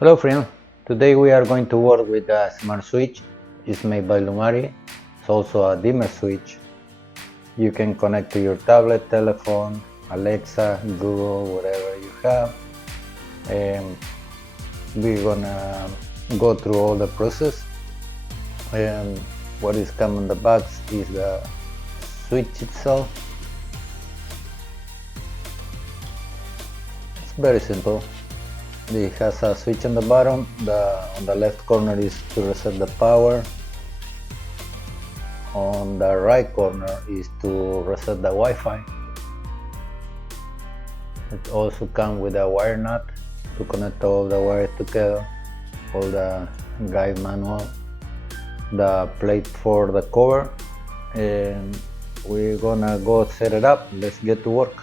Hello friend, today we are going to work with a smart switch. It's made by Lumary. It's also a dimmer switch. You can connect to your tablet, telephone, Alexa, Google, whatever you have. And we're gonna go through all the process. And what is coming in the box is the switch itself. It's very simple. It has a switch on the bottom. On the left corner is to reset the power. On the right corner is to reset the Wi-Fi. It also comes with a wire nut to connect all the wires together, all the guide manual, the plate for the cover, and we're gonna go set it up. Let's get to work.